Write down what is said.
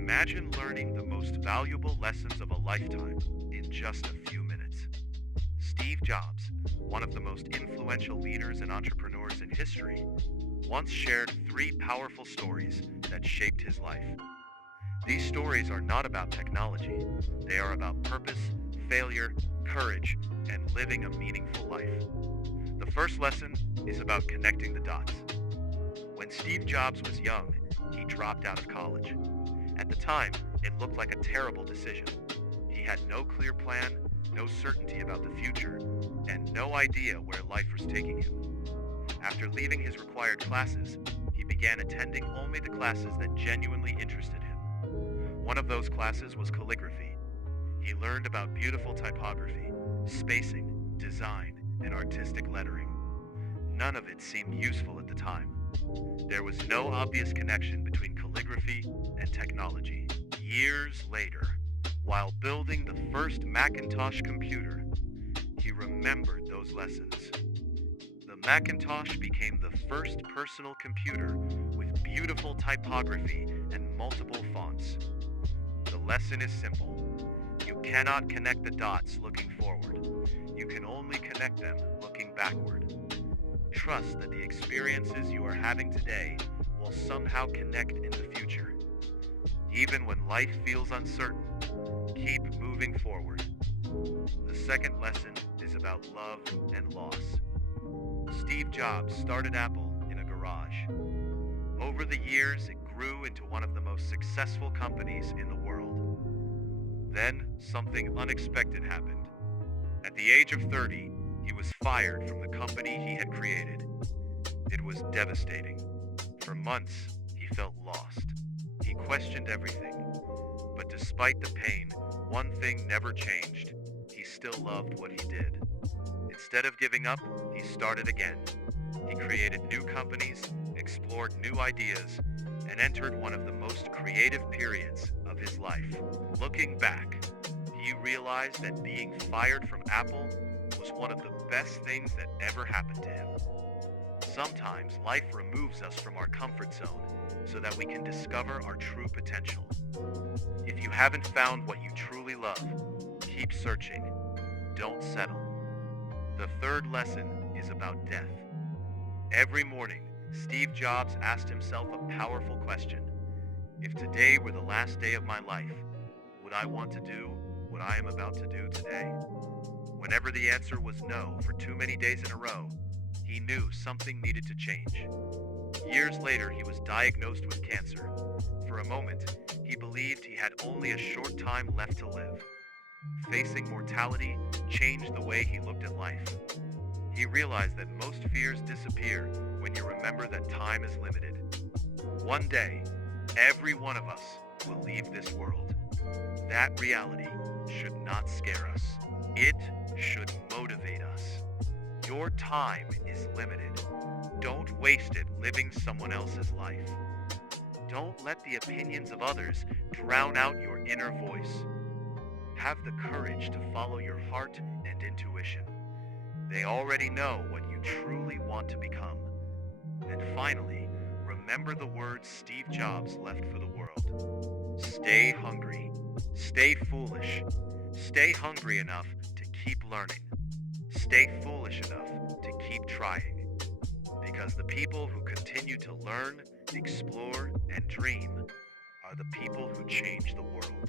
Imagine learning the most valuable lessons of a lifetime in just a few minutes. Steve Jobs, one of the most influential leaders and entrepreneurs in history, once shared three powerful stories that shaped his life. These stories are not about technology, they are about purpose, failure, courage, and living a meaningful life. The first lesson is about connecting the dots. When Steve Jobs was young, he dropped out of college. At the time, it looked like a terrible decision. He had no clear plan, no certainty about the future, and no idea where life was taking him. After leaving his required classes, he began attending only the classes that genuinely interested him. One of those classes was calligraphy. He learned about beautiful typography, spacing, design, and artistic lettering. None of it seemed useful at the time. There was no obvious connection between calligraphy and technology. Years later, while building the first Macintosh computer, he remembered those lessons. The Macintosh became the first personal computer with beautiful typography and multiple fonts. The lesson is simple. You cannot connect the dots looking forward. You can only connect them looking backward. Trust that the experiences you are having today will somehow connect in the future. Even when life feels uncertain, keep moving forward. The second lesson is about love and loss. Steve Jobs started Apple in a garage. Over the years, it grew into one of the most successful companies in the world. Then, something unexpected happened. At the age of 30, he was fired from the company he had created. It was devastating. For months, he felt lost. He questioned everything. But despite the pain, one thing never changed. He still loved what he did. Instead of giving up, he started again. He created new companies, explored new ideas, and entered one of the most creative periods of his life. Looking back, he realized that being fired from Apple was one of the best things that ever happened to him. Sometimes life removes us from our comfort zone so that we can discover our true potential. If you haven't found what you truly love, keep searching. Don't settle. The third lesson is about death. Every morning, Steve Jobs asked himself a powerful question. If today were the last day of my life, would I want to do what I am about to do today? Whenever the answer was no for too many days in a row, he knew something needed to change. Years later, he was diagnosed with cancer. For a moment, he believed he had only a short time left to live. Facing mortality changed the way he looked at life. He realized that most fears disappear when you remember that time is limited. One day, every one of us will leave this world. That reality should not scare us. It should motivate us. Your time is limited. Don't waste it living someone else's life. Don't let the opinions of others drown out your inner voice. Have the courage to follow your heart and intuition. They already know what you truly want to become. And finally, remember the words Steve Jobs left for the world. Stay hungry. Stay foolish. Stay hungry enough to keep learning. Stay foolish enough to keep trying. Because the people who continue to learn, explore, and dream are the people who change the world.